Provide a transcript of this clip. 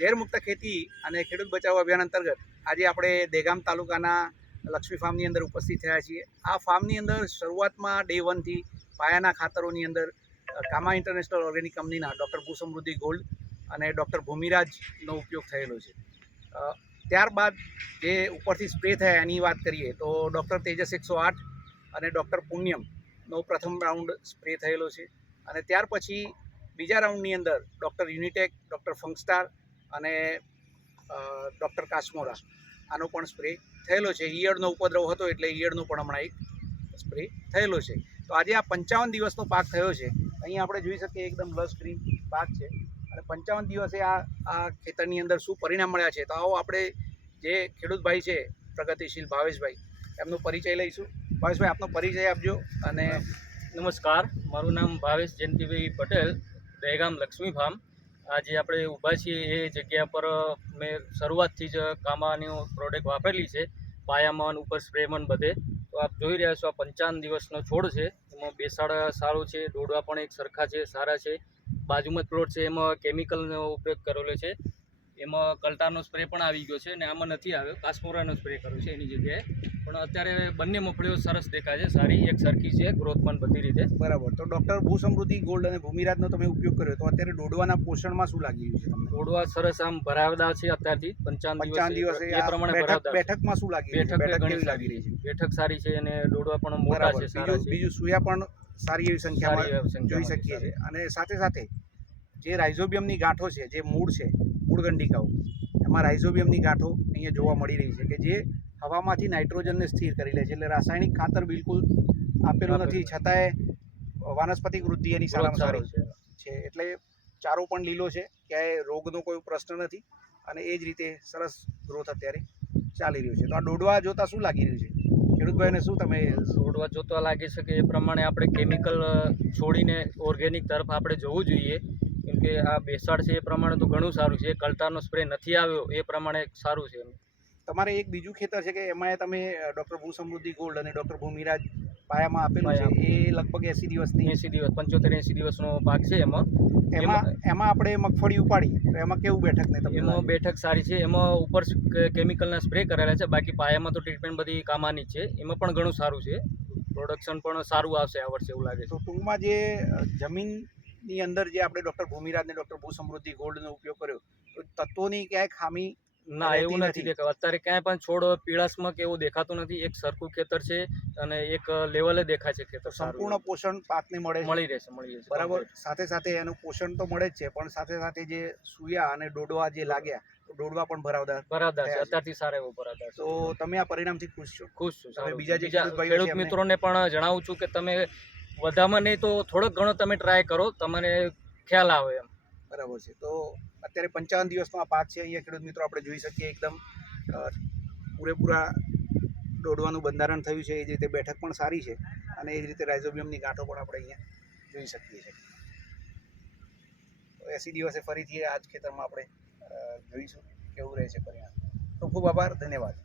ઝેરમુક્ત ખેતી અને ખેડૂત બચાવો અભિયાન અંતર્ગત આજે આપણે દેગામ તાલુકાના લક્ષ્મી ફાર્મની અંદર ઉપસ્થિત થયા છીએ. આ ફાર્મની અંદર શરૂઆતમાં ડે વનથી પાયાના ખાતરોની અંદર કામા ઇન્ટરનેશનલ ઓર્ગેનિક કંપનીના ડૉક્ટર ભૂ સમૃદ્ધિ ગોલ્ડ અને ડૉક્ટર ભૂમિરાજનો ઉપયોગ થયેલો છે. ત્યારબાદ જે ઉપરથી સ્પ્રે થયા એની વાત કરીએ તો ડૉક્ટર તેજસ એકસો આઠ અને ડૉક્ટર પુણ્યમનો પ્રથમ રાઉન્ડ સ્પ્રે થયેલો છે. અને ત્યાર પછી બીજા રાઉન્ડની અંદર ડૉક્ટર યુનિટેક, ડૉક્ટર ફંગસ્ટાર અને ડૉક્ટર કાશ્મોરા આનો પણ સ્પ્રે થયેલો છે. ઈયળનો ઉપદ્રવ હતો એટલે ઈયળનો પણ હમણાં એક સ્પ્રે થયેલો છે. તો આજે આ પંચાવન દિવસનો પાક થયો છે. અહીં આપણે જોઈ શકીએ એકદમ લસ ગ્રીન પાક છે. અને પંચાવન દિવસે આ આ ખેતરની અંદર શું પરિણામ મળ્યા છે? તો આવો આપણે જે ખેડૂત ભાઈ છે, પ્રગતિશીલ ભાવેશભાઈ, એમનો પરિચય લઈશું. ભાવેશભાઈ, આપનો પરિચય આપજો અને નમસ્કાર. મારું નામ ભાવેશ જયંતિભાઈ પટેલ, દહેગામ લક્ષ્મી ફાર્મ. આજે આપણે ઊભા છીએ એ જગ્યા પર મેં શરૂઆતથી જ કામાની પ્રોડક્ટ વાપરેલી છે, પાયામાં ઉપર સ્પ્રેમન બધે. તો આપ જોઈ રહ્યા છો આ પંચાવન દિવસનો છોડ છે, એમાં બેસાડ સારો છે ડોડવા પણ એક સરખા છે, સારા છે. બાજુમાં જ પ્લોટ છે, એમાં કેમિકલનો ઉપયોગ કરેલો છે. એમાં કલ્ટારનો સ્પ્રે પણ આવી ગયો છે અને આમાં નથી આવ્યો. કાશ્મોરાનો સ્પ્રે કર્યો છે એની જગ્યાએ. પણ અત્યારે બંને મગફળીઓ સરસ દેખાય છે. સારી એક સરખી છે ગ્રોથ પણ બધી રીતે. બરાબર. તો ડૉક્ટર ભૂ સમૃદ્ધિ ગોલ્ડ અને ભૂમિરાજનો તમે ઉપયોગ કર્યો. તો અત્યારે દોડવાના પોષણમાં શું લાગી રહ્યું છે તમને? દોડવા સરસ આમ ભરાવદા છે અત્યારથી. પંચાવન દિવસે એ પ્રમાણે બેઠક બેઠકમાં શું લાગી બેઠક ઘણી લાગી રહી છે? બેઠક સારી છે અને ડોડવા પણ મોટા છે બીજું સુયા પણ સારી એવી સંખ્યામાં જોઈ શકીએ છીએ. અને સાથે સાથે જે રાઇઝોબિયમની ગાંઠો છે જે મૂળ છે મૂળ ગંડિકાઓ એમાં રાઇઝોબિયમની ગાંઠો અહીંયા જોવા મળી રહી છે કે જે હવામાંથી નાઇટ્રોજનને સ્થિર કરી લે છે. એટલે રાસાયણિક ખાતર બિલકુલ આપેલું નથી. છતાંય વનસ્પતિક વૃદ્ધિ એની સારામાં સારો છે. એટલે ચારો પણ લીલો છે. ક્યાંય રોગનો કોઈ પ્રશ્ન નથી. અને એ જ રીતે સરસ ગ્રોથ અત્યારે ચાલી રહ્યો છે. તો આ ડોડવા જોતા શું લાગી રહ્યું છે? ખેડૂતભાઈને શું તમે દોડવા જોતા લાગી શકે એ પ્રમાણે આપણે કેમિકલ છોડીને ઓર્ગેનિક તરફ આપણે જવું જોઈએ. કેમ કે આ બેસાડ છે એ પ્રમાણે તો ઘણું સારું છે. કલ્ટારનો સ્પ્રે નથી આવ્યો એ પ્રમાણે સારું છે. તમારે એક બીજું ખેતર છે કે એમાં તમે ડૉક્ટર ભૂ સમૃદ્ધિ ગોલ્ડ અને ડૉક્ટર ભૂમિરાજ પાયામાં આપેલું છે એ લગભગ એસી દિવસની એંસી દિવસ પંચોતેર એંસી દિવસનો પાક છે એમાં. એમાં એમાં આપણે મગફળી ઉપાડી તો એમાં કેવું બેઠક ને તમને એમાં બેઠક સારી છે. એમાં ઉપર કેમિકલના સ્પ્રે કરેલા છે. બાકી પાયામાં તો ટ્રીટમેન્ટ બધી કામાની છે. એમાં પણ ઘણું સારું છે. પ્રોડક્શન પણ સારું આવશે આ વર્ષે એવું લાગે તો ટૂંકમાં જે અ, જમીનની અંદર જે આપણે ડૉક્ટર ભૂમિરાજ ને ડૉક્ટર ભૂસમૃદ્ધિ ગોલ્ડનો ઉપયોગ કર્યો તો તત્વોની ક્યાંય ખામી ના એવું નથી કે અત્યારે ક્યાંય પણ છોડ પીળાશમાં કે એવું દેખાતું નથી. એક સરખું ખેતર છે અને એક લેવલે દેખાય છે ખેતર. સંપૂર્ણ પોષણ પાકને મળે મળી રહેશે મળી રહેશે બરાબર? સાથે સાથે એનું પોષણ તો મળે જ છે પણ સાથે સાથે જે સુયા અને ડોડવા જે લાગ્યા ડોડવા પણ ભરાવદાર ભરાવદાર છે. અત્યારથી સારા એવો બરાબર તો તમે આ પરિણામથી ખુશ છો? ખુશ છું બીજા જે ખેડૂત? મિત્રોને પણ જણાવું છું કે તમે વધામાં નહીં તો થોડોક ઘણો તમે ટ્રાય કરો, તમને ખ્યાલ આવે એમ. બરાબર છે. તો અત્યારે પંચાવન દિવસનો આ પાક છે અહીંયા ખેડૂત મિત્રો, આપણે જોઈ શકીએ એકદમ પૂરેપૂરા દોડવાનું બંધારણ થયું છે. એ રીતે બેઠક પણ સારી છે અને એ જ રીતે રાઇઝોબિયમની ગાંઠો પણ આપણે અહીંયા જોઈ શકીએ છીએ. તો એસી દિવસે ફરીથી આ જ ખેતરમાં આપણે જોઈશું કેવું રહે છે પરિણામ. તો ખૂબ આભાર, ધન્યવાદ.